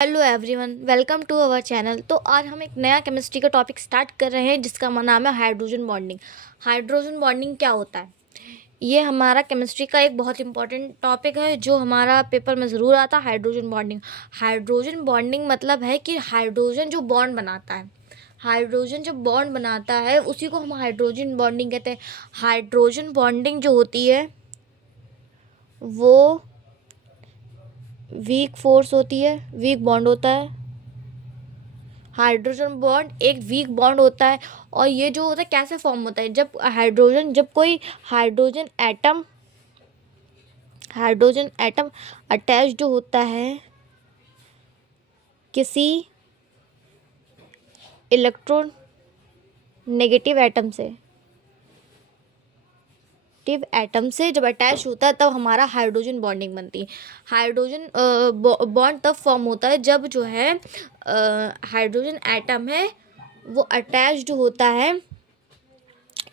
Hello everyone, welcome to our channel. तो आज हम एक नया केमिस्ट्री का टॉपिक स्टार्ट कर रहे हैं जिसका नाम है हाइड्रोजन बॉन्डिंग। हाइड्रोजन बॉन्डिंग क्या होता है? ये हमारा केमिस्ट्री का एक बहुत इंपॉर्टेंट टॉपिक है जो हमारा पेपर में ज़रूर आता है। हाइड्रोजन बॉन्डिंग मतलब है कि हाइड्रोजन जो बॉन्ड बनाता है, हाइड्रोजन जब बॉन्ड बनाता है उसी को हम हाइड्रोजन बॉन्डिंग कहते हैं। हाइड्रोजन बॉन्डिंग जो होती है वो वीक फोर्स होती है, वीक बॉन्ड होता है। हाइड्रोजन बॉन्ड एक वीक बॉन्ड होता है। और ये जो होता है कैसे फॉर्म होता है, जब कोई हाइड्रोजन एटम अटैच्ड होता है किसी इलेक्ट्रॉन नेगेटिव एटम से जब अटैच होता है तब हमारा हाइड्रोजन बॉन्डिंग बनती है। हाइड्रोजन बॉन्ड तब फॉर्म होता है जब जो है हाइड्रोजन एटम है वो अटैच्ड होता है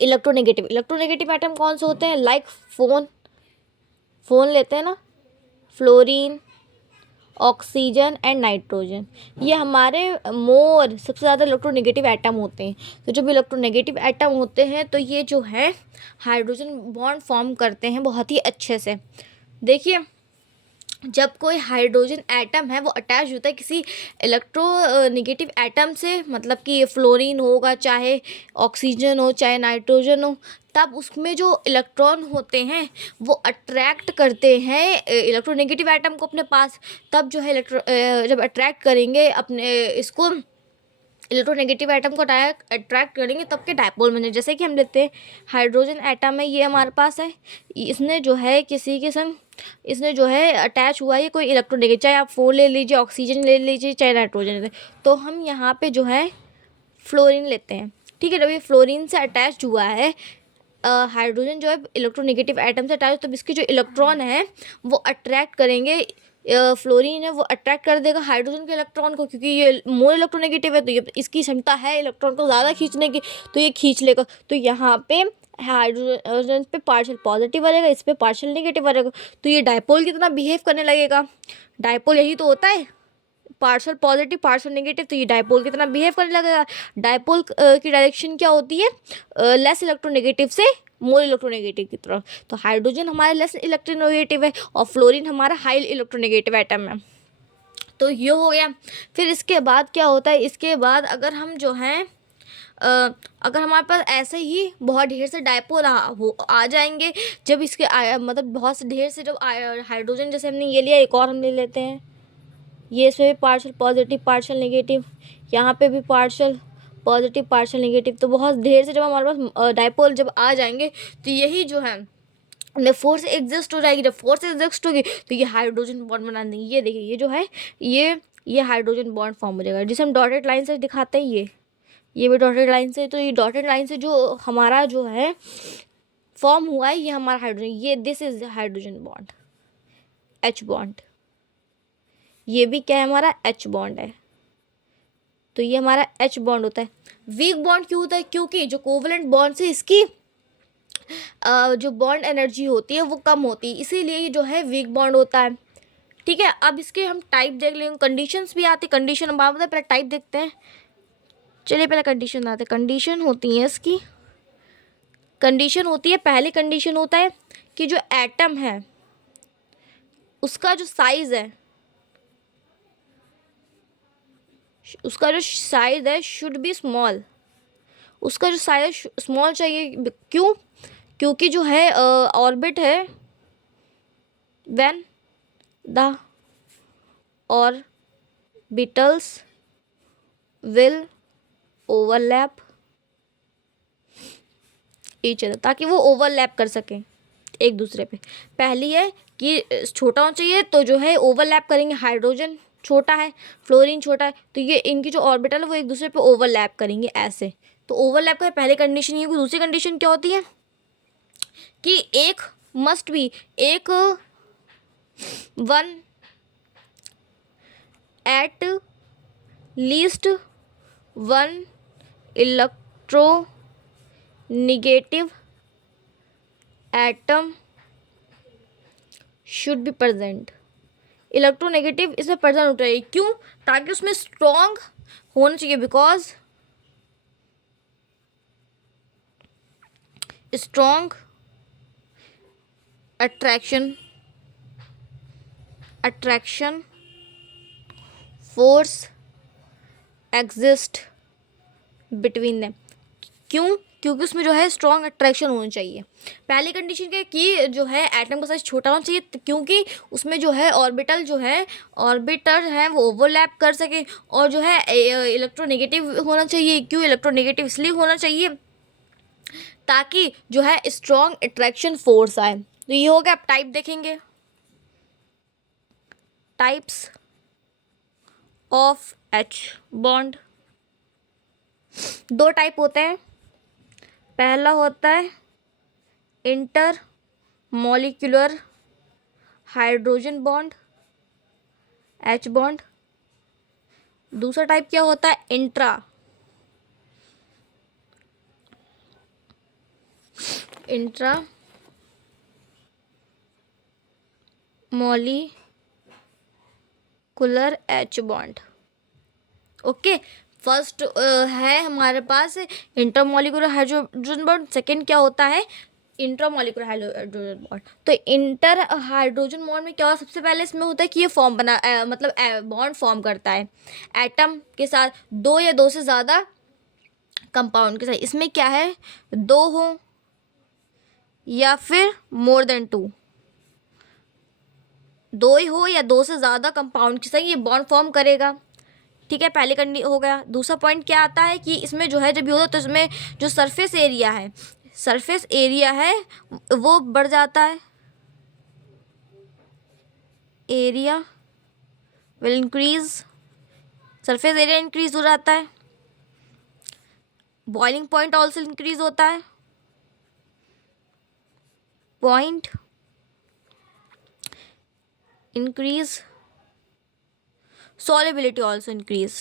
इलेक्ट्रोनेगेटिव एटम कौन से होते हैं? लाइक फोन लेते हैं ना, फ्लोरीन, ऑक्सीजन एंड नाइट्रोजन। ये हमारे सबसे ज़्यादा इलेक्ट्रोनेगेटिव एटम होते हैं। तो जब इलेक्ट्रोनेगेटिव एटम होते हैं तो ये जो है हाइड्रोजन बॉन्ड फॉर्म करते हैं बहुत ही अच्छे से। देखिए, जब कोई हाइड्रोजन एटम है वो अटैच होता है किसी इलेक्ट्रोनेगेटिव एटम से, मतलब कि फ्लोरीन होगा, चाहे ऑक्सीजन हो, चाहे नाइट्रोजन हो, तब उसमें जो इलेक्ट्रॉन होते हैं वो अट्रैक्ट करते हैं इलेक्ट्रोनेगेटिव एटम को अपने पास। तब जो है जब अट्रैक्ट करेंगे अपने इसको इलेक्ट्रोनेगेटिव एटम को अट्रैक्ट करेंगे तब के डायपोल बने। जैसे कि हम लेते हैं हाइड्रोजन एटम है, ये हमारे पास है, इसने जो है किसी के संग इसने जो है अटैच हुआ है कोई इलेक्ट्रोनेगेटिव, चाहे आप फोन ले लीजिए, ऑक्सीजन ले लीजिए, चाहे नाइट्रोजन ले लीजिए। तो हम यहाँ पे जो है फ्लोरीन लेते हैं। ठीक है, जब ये फ्लोरीन से अटैच हुआ है हाइड्रोजन जो है इलेक्ट्रोनेगेटिव एटम से अटैच, तब इसके जो इलेक्ट्रॉन है वो अट्रैक्ट करेंगे, फ्लोरीन है वो अट्रैक्ट कर देगा हाइड्रोजन के इलेक्ट्रॉन को, क्योंकि ये मोर इलेक्ट्रोनेगेटिव है तो ये इसकी क्षमता है इलेक्ट्रॉन को ज़्यादा खींचने की, तो ये खींच लेगा। तो यहाँ पे हाइड्रोजन पे पार्शियल पॉजिटिव रहेगा, इस पे पार्शियल नेगेटिव रहेगा, तो ये डायपोल की तरह बिहेव करने लगेगा। डायपोल यही तो होता है, पार्शियल पॉजिटिव पार्शियल नेगेटिव, तो ये डायपोल की तरह बिहेव करने लगेगा। डायपोल की डायरेक्शन क्या होती है? लेस इलेक्ट्रोनेगेटिव से मोर इलेक्ट्रोनेगेटिव की तरफ। तो हाइड्रोजन हमारा लेस इलेक्ट्रोनेगेटिव है और फ्लोरीन हमारा हाई इलेक्ट्रोनेगेटिव एटम है। तो ये हो गया। फिर इसके बाद क्या होता है? इसके बाद अगर हम जो हैं अगर हमारे पास ऐसे ही बहुत ढेर से डायपोल आ जाएंगे, जब मतलब बहुत से ढेर से जब हाइड्रोजन, जैसे हमने ये लिया, एक और हम ले लेते हैं, ये इसमें भी पार्शियल पॉजिटिव पार्शियल नेगेटिव, यहाँ पे भी पार्शियल पॉजिटिव पार्शियल नेगेटिव। तो बहुत ढेर से जब हमारे पास डायपोल जब आ जाएंगे तो यही जो है फोर्स एग्जिस्ट हो जाएगी। जब फोर्स एग्जिस्ट होगी तो ये हाइड्रोजन बॉन्ड बना देंगे। ये देखिए, ये जो है ये हाइड्रोजन बॉन्ड फॉर्म हो जाएगा, जिसे हम डॉटेड लाइन से दिखाते हैं। ये भी डॉटेड लाइन से, तो ये डॉटेड लाइन से जो हमारा जो है फॉर्म हुआ है ये हमारा हाइड्रोजन, ये this is hydrogen bond, H bond. ये भी क्या है? हमारा एच बॉन्ड है। तो ये हमारा एच बॉन्ड होता है। वीक बॉन्ड क्यों होता है? क्योंकि जो कोवलेंट बॉन्ड से इसकी जो बॉन्ड एनर्जी होती है वो कम होती है, इसीलिए ये जो है वीक बॉन्ड होता है। ठीक है, अब इसके हम टाइप देख लेंगे, कंडीशंस भी आती, कंडीशन हम बाद में पहले टाइप देखते हैं। चलिए पहले कंडीशन आते हैं। कंडीशन होती है इसकी, कंडीशन होती है, पहली कंडीशन होता है कि जो एटम है उसका जो साइज है शुड बी स्मॉल। उसका जो साइज स्मॉल चाहिए, क्यों? क्योंकि जो है ऑर्बिट है, when the orbitals will overlap each other, ताकि वो ओवरलैप कर सकें एक दूसरे पे। पहली है कि छोटा होना चाहिए, तो जो है ओवरलैप करेंगे। हाइड्रोजन छोटा है, फ्लोरीन छोटा है, तो ये इनकी जो ऑर्बिटल है वो एक दूसरे पे ओवरलैप करेंगे ऐसे। तो ओवरलैप का पहली कंडीशन ये। दूसरी कंडीशन क्या होती है कि एक one at least one electronegative atom should be present electronegative इसमें प्रेजेंट होता है। क्यों? ताकि उसमें स्ट्रॉन्ग होना चाहिए, because strong attraction force exist between them. क्यों? क्योंकि उसमें जो है स्ट्रॉन्ग अट्रैक्शन होनी चाहिए। पहली कंडीशन क्या है कि जो है एटम का साइज छोटा होना चाहिए, क्योंकि उसमें जो है ऑर्बिटल है वो ओवरलैप कर सके, और जो है इलेक्ट्रोनेगेटिव होना चाहिए। क्यों इलेक्ट्रोनेगेटिव? इसलिए होना चाहिए ताकि जो है स्ट्रॉन्ग अट्रैक्शन फोर्स आए। तो ये हो गया। आप टाइप देखेंगे, टाइप्स ऑफ एच बॉन्ड। दो टाइप होते हैं। पहला होता है inter molecular hydrogen bond, H bond. दूसरा टाइप क्या होता है? Intra molecular H bond. Okay, first है हमारे पास इंटरमॉलिक्यूलर हाइड्रोजन बॉन्ड। सेकंड क्या होता है? Intramolecular hydrogen bond. तो इंटर हाइड्रोजन बॉन्ड में क्या होता है? सबसे पहले इसमें होता है कि ये फॉर्म बना मतलब बॉन्ड फॉर्म करता है एटम के साथ, दो या दो से ज़्यादा कंपाउंड के साथ। इसमें क्या है? दो हो या फिर मोर देन टू, दो ही हो या दो से ज़्यादा कंपाउंड के साथ ये बॉन्ड फॉर्म करेगा। ठीक है, पहले कंडी हो गया। दूसरा पॉइंट क्या आता है कि इसमें जो है जब ये होता है तो इसमें जो सरफेस एरिया है वो बढ़ जाता है। Area will increase, surface area increase हो जाता है। बॉइलिंग पॉइंट ऑल्सो इंक्रीज होता है। Point increase, solubility also increase,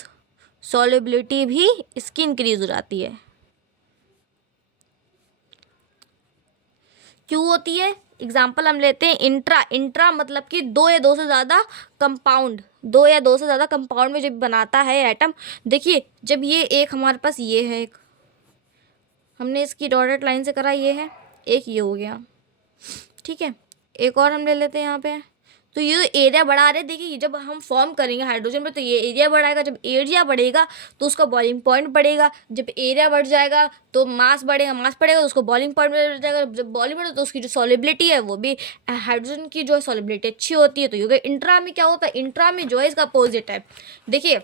solubility भी इसकी इंक्रीज हो जाती है। क्यों होती है? एग्जाम्पल हम लेते हैं इंट्रा मतलब कि दो या दो से ज़्यादा कंपाउंड में जब बनाता है एटम। देखिए, जब ये एक हमारे पास ये है, एक हमने इसकी डॉटेड लाइन से करा, ये है एक, ये हो गया। ठीक है, एक और हम ले लेते हैं यहाँ पे। तो ये एरिया बढ़ा रहे, देखिए जब हम फॉर्म करेंगे हाइड्रोजन में तो ये एरिया बढ़ाएगा। जब एरिया बढ़ेगा तो उसका बॉइलिंग पॉइंट बढ़ेगा। जब एरिया बढ़ जाएगा तो मास बढ़ेगा तो उसका बॉइलिंग पॉइंट बढ़ जाएगा। जब बॉइलिंग बढ़ेगा तो उसकी जो सॉलिबिलिटी है वो भी, हाइड्रोजन की जो है सॉलिबिलिटी अच्छी होती है। तो ये इंट्रा में क्या होता है? इंट्रा में जो है इसका अपोजिट है। देखिए,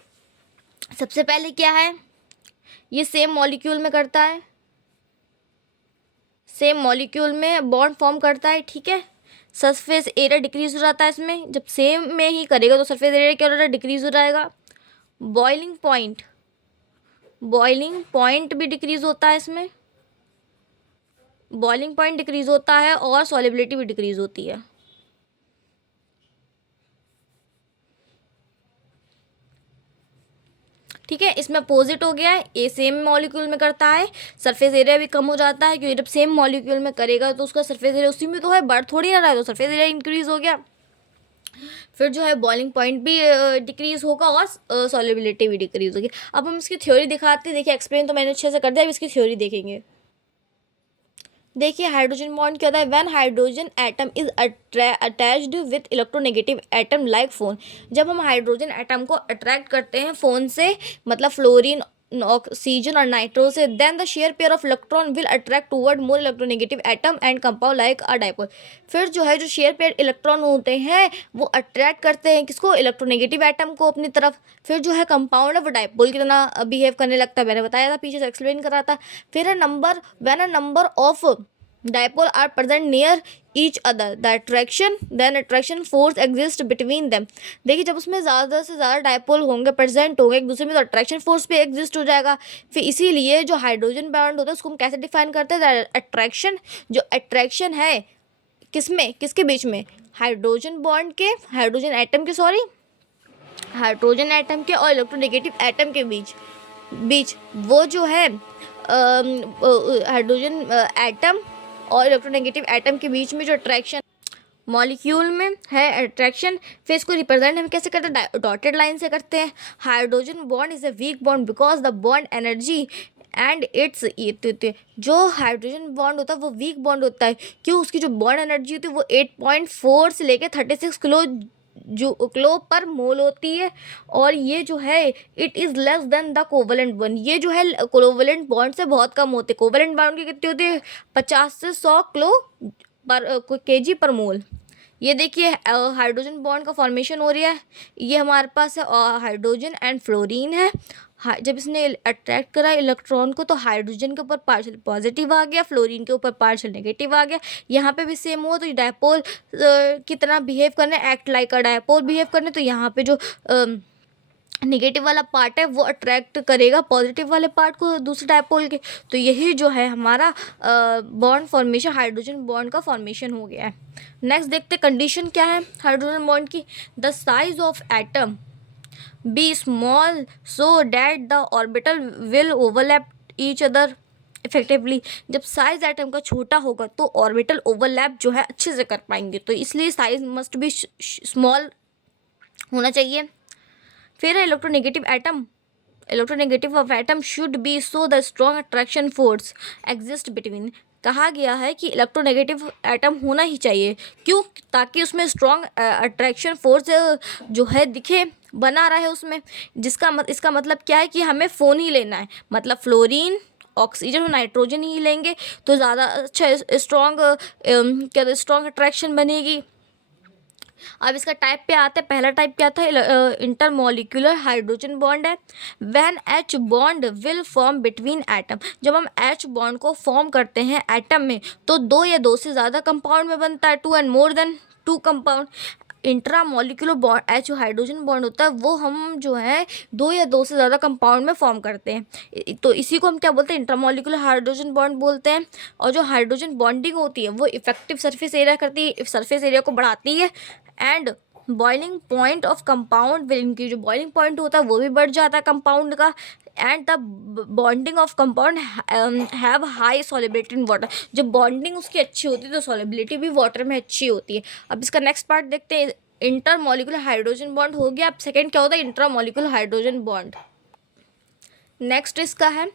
सबसे पहले क्या है? ये सेम मॉलिक्यूल में करता है, सेम मॉलिक्यूल में बॉन्ड फॉर्म करता है। ठीक है, सरफेस एरिया डिक्रीज हो जाता है इसमें। जब सेम में ही करेगा तो सरफेस एरिया क्या हो रहा है? डिक्रीज हो जाएगा। बॉइलिंग पॉइंट भी डिक्रीज होता है इसमें, बॉइलिंग पॉइंट डिक्रीज होता है और सॉलिबिलिटी भी डिक्रीज होती है। ठीक है, इसमें अपोजिट हो गया है। ये सेम मॉलिक्यूल में करता है, सरफेस एरिया भी कम हो जाता है, क्योंकि जब सेम मॉलिक्यूल में करेगा तो उसका सरफेस एरिया उसी में तो है, बढ़ थोड़ी ना रहा है, तो सरफेस एरिया इंक्रीज हो गया। फिर जो है बॉइलिंग पॉइंट भी डिक्रीज होगा और सॉल्युबिलिटी भी डिक्रीज होगी। अब हम इसकी थ्योरी दिखाते हैं। देखिए, एक्सप्लेन तो मैंने अच्छे से कर दिया, अब इसकी थ्योरी देखेंगे। देखिए, हाइड्रोजन बॉन्ड क्या होता है? When hydrogen atom is attached with electronegative atom like phone. जब हम हाइड्रोजन एटम को अट्रैक्ट करते हैं फोन से, मतलब फ्लोरीन, ऑक्सीजन और नाइट्रो से, then the share pair of electron will attract toward more electronegative atom and compound like a dipole. फिर जो है जो शेयर पेयर इलेक्ट्रॉन होते हैं वो अट्रैक्ट करते हैं किसको? इलेक्ट्रोनेगेटिव एटम को अपनी तरफ। फिर जो है कंपाउंड है वो डाइपोल की तरह बिहेव करने लगता है। मैंने बताया था, पीछे से एक्सप्लेन करा था। फिर है number, when a number of dipole are present near each other the attraction force exist between them. देखिए, जब उसमें ज़्यादा से ज़्यादा डाइपोल होंगे, प्रेजेंट होंगे एक दूसरे में, तो अट्रैक्शन फोर्स भी एग्जिस्ट हो जाएगा। फिर इसीलिए जो हाइड्रोजन बॉन्ड होता है उसको हम कैसे डिफाइन करते हैं? अट्रैक्शन, जो अट्रैक्शन है किसमें, किसके बीच में? हाइड्रोजन बॉन्ड के, हाइड्रोजन एटम के और इलेक्ट्रोनेगेटिव एटम के बीच वो जो है हाइड्रोजन एटम और इलेक्ट्रोनेगेटिव एटम के बीच में जो अट्रैक्शन, मॉलिक्यूल में है अट्रैक्शन, फिर इसको रिप्रेजेंट हम कैसे करते हैं, डॉटेड लाइन से करते हैं। Hydrogen bond is a weak bond because the bond energy and it's, जो हाइड्रोजन बॉन्ड होता है वो वीक बॉन्ड होता है, क्यों, उसकी जो बॉन्ड एनर्जी होती है वो 8.4 से लेकर 36 किलो पर मोल होती है। और ये जो है it is less than the covalent bond, ये जो है कोवलेंट बॉन्ड से बहुत कम होते हैं। कोवलेंट बॉन्ड की कितनी होती है, 50 से 100 किलो पर केजी पर मोल। ये देखिए हाइड्रोजन बॉन्ड का फॉर्मेशन हो रहा है, ये हमारे पास है हाइड्रोजन एंड फ्लोरीन है। जब इसने अट्रैक्ट करा इलेक्ट्रॉन को तो हाइड्रोजन के ऊपर पार्शियल पॉजिटिव आ गया, फ्लोरीन के ऊपर पार्शियल नेगेटिव आ गया। यहाँ पे भी सेम हुआ, तो डायपोल की तरह बिहेव करने, एक्ट लाइक अ डायपोल बिहेव करने, तो यहाँ पे जो नेगेटिव वाला पार्ट है वो अट्रैक्ट करेगा पॉजिटिव वाले पार्ट को दूसरे डायपोल के। तो यही जो है हमारा बॉन्ड फॉर्मेशन, हाइड्रोजन बॉन्ड का फॉर्मेशन हो गया है। नेक्स्ट देखते कंडीशन क्या है हाइड्रोजन बॉन्ड की। The size of atom be small so that the orbital will overlap each other effectively. जब साइज एटम का छोटा होगा तो ऑर्बिटल ओवरलैप जो है अच्छे से कर पाएंगे, तो इसलिए साइज मस्ट बी स्मॉल होना चाहिए। फिर electronegative atom, electronegative of atom should be so the strong attraction force exist between. कहा गया है कि इलेक्ट्रोनेगेटिव एटम होना ही चाहिए, क्यों, ताकि उसमें स्ट्रॉन्ग अट्रैक्शन फोर्स जो है दिखे, बना रहे उसमें। इसका मतलब क्या है कि हमें फ़ोन ही लेना है, मतलब फ्लोरीन, ऑक्सीजन और नाइट्रोजन ही लेंगे तो ज़्यादा अच्छा स्ट्रॉन्ग क्या स्ट्रॉन्ग अट्रैक्शन बनेगी। अब इसका टाइप पे आते हैं, पहला टाइप क्या था, इंटरमॉलिक्यूलर हाइड्रोजन बॉन्ड है। When H bond will form between atom, जब हम एच बॉन्ड को फॉर्म करते हैं एटम में तो दो या दो से ज़्यादा कंपाउंड में बनता है, two and more than two compound. Intra molecular bond H जो हाइड्रोजन बॉन्ड होता है वो हम जो है दो या दो से ज़्यादा कंपाउंड में फॉर्म करते हैं, तो इसी को हम क्या बोलते हैं, इंट्रामॉलिक्यूलर हाइड्रोजन बॉन्ड बोलते हैं। और जो हाइड्रोजन बॉन्डिंग होती है वो इफेक्टिव सरफेस एरिया करती है, सरफेस एरिया को बढ़ाती है। And boiling point of compound will increase, जो बॉइलिंग पॉइंट होता है वो भी बढ़ जाता है कंपाउंड का। And the bonding of compound have high solubility in water, जब बॉन्डिंग उसकी अच्छी होती है तो सॉलिबिलिटी भी वाटर में अच्छी होती है। अब इसका नेक्स्ट पार्ट देखते हैं, इंटर मॉलिक्यूलर हाइड्रोजन बॉन्ड हो गया। अब सेकेंड क्या होता है, intra molecular hydrogen bond. Next इसका है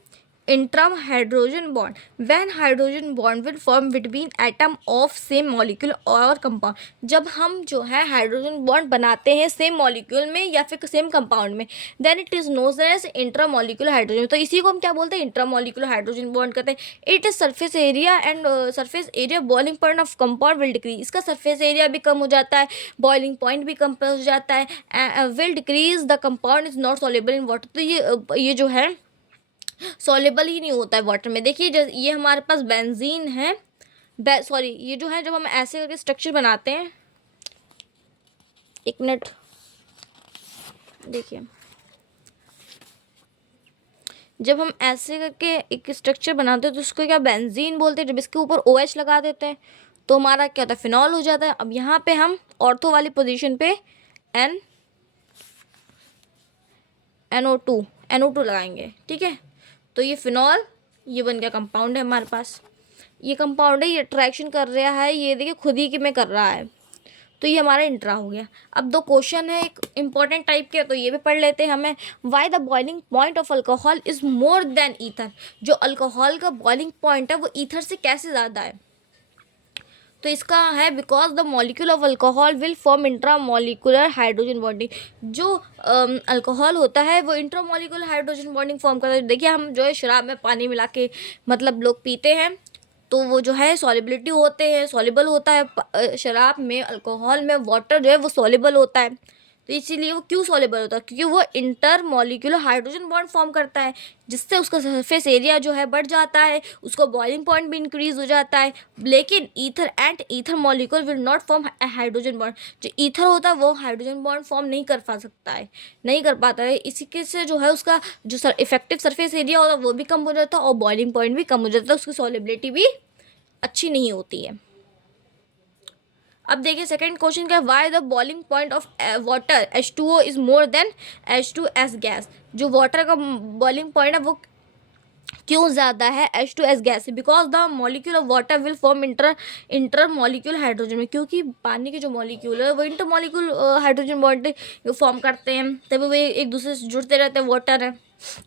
intra hydrogen bond, when hydrogen bond will form between atom of same molecule और कंपाउंड। जब हम जो है हाइड्रोजन बॉन्ड बनाते हैं सेम मॉलिक्यूल में या फिर सेम कंपाउंड में, then it is known as intra molecular hydrogen. तो इसी को हम क्या बोलते हैं, इंट्रा मॉलिक्यूलर हाइड्रोजन बॉन्ड कहते हैं। It is surface area and surface area boiling point of compound will decrease, इसका सरफेस एरिया भी कम हो जाता है, बॉइलिंग पॉइंट भी कम हो जाता है। Will decrease the compound is not soluble in water, तो ये जो है सॉल्युबल ही नहीं होता है वाटर में। देखिए ये हमारे पास बेंजीन है, सॉरी ये जो है जब हम ऐसे करके स्ट्रक्चर बनाते हैं, एक मिनट देखिए, जब हम ऐसे करके एक स्ट्रक्चर बनाते हैं तो उसको क्या बेंजीन बोलते हैं। जब इसके ऊपर OH लगा देते हैं तो हमारा क्या होता है, फिनॉल हो जाता है। अब यहाँ पे हम ऑर्थो वाली पोजीशन पे NO2 लगाएंगे, ठीक है। तो ये फिनॉल, ये बन गया कंपाउंड है हमारे पास, ये कंपाउंड है, ये अट्रैक्शन कर रहा है, ये देखिए खुद ही कि में कर रहा है, तो ये हमारा इंट्रा हो गया। अब दो क्वेश्चन है एक इंपॉर्टेंट टाइप के, तो ये भी पढ़ लेते हैं हमें। Why the boiling point of alcohol is more than ether, जो अल्कोहल का बॉइलिंग पॉइंट है वो ईथर से कैसे ज़्यादा है, तो इसका है because the molecule of alcohol will form intra molecular hydrogen bonding. जो अल्कोहल होता है वो intra molecular hydrogen bonding form करता है। देखिए हम जो है शराब में पानी मिला के मतलब लोग पीते हैं तो वो जो है सॉलिबिलिटी होते हैं, सॉल्युबल होता है शराब में, अल्कोहल में वाटर जो है वो सॉल्युबल होता है। तो इसीलिए वो क्यों सॉल्युबल होता है, क्योंकि वो inter molecular hydrogen bond form करता है, जिससे उसका सरफेस एरिया जो है बढ़ जाता है, उसको बॉइलिंग पॉइंट भी इंक्रीज हो जाता है। लेकिन ether molecule will not form hydrogen bond, जो ईथर होता है वो हाइड्रोजन बॉन्ड फॉर्म नहीं कर पा सकता है, नहीं कर पाता है। इसी के से जो है उसका जो इफेक्टिव सरफेस एरिया होता है वो भी कम हो जाता है और बॉइलिंग पॉइंट भी कम हो जाता है, उसकी सॉल्युबिलिटी भी अच्छी नहीं होती है। अब देखिए सेकंड क्वेश्चन क्या है, why the boiling point of water H2O is more than H2S gas. जो वाटर का बॉइलिंग पॉइंट है वो क्यों ज़्यादा है H2S गैस से? Because the molecule of water will form inter molecule hydrogen में, क्योंकि पानी के जो मॉलिक्यूल है वो inter molecule hydrogen bond form करते हैं, तभी वे एक दूसरे से जुड़ते रहते हैं। वाटर है,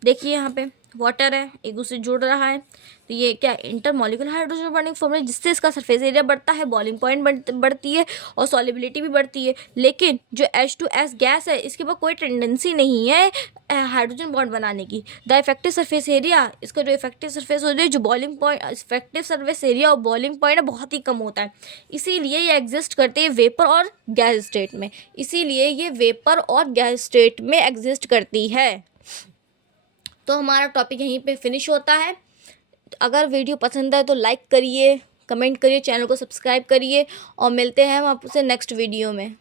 देखिए यहाँ पे वाटर है, एक दूसरे से जुड़ रहा है, तो ये क्या inter molecule hydrogen bonding form है, जिससे इसका सरफेस एरिया बढ़ता है, बॉइलिंग पॉइंट बढ़ती है और सॉलिबिलिटी भी बढ़ती है। लेकिन जो H2S गैस है इसके पास कोई टेंडेंसी नहीं है हाइड्रोजन बॉन्ड बनाने की। द इफेक्टिव सरफेस एरिया, इसका जो इफेक्टिव सरफेस एरिया, जो boiling point, effective surface area और बॉइलिंग पॉइंट है बहुत ही कम होता है, इसीलिए ये एग्जिस्ट करते हैं वेपर और गैस स्टेट में, इसीलिए ये वेपर और गैस स्टेट में एग्जिस्ट करती है। तो हमारा टॉपिक यहीं पे फिनिश होता है। अगर वीडियो पसंद आए तो लाइक करिए, कमेंट करिए, चैनल को सब्सक्राइब करिए और मिलते हैं हम आपसे नेक्स्ट वीडियो में।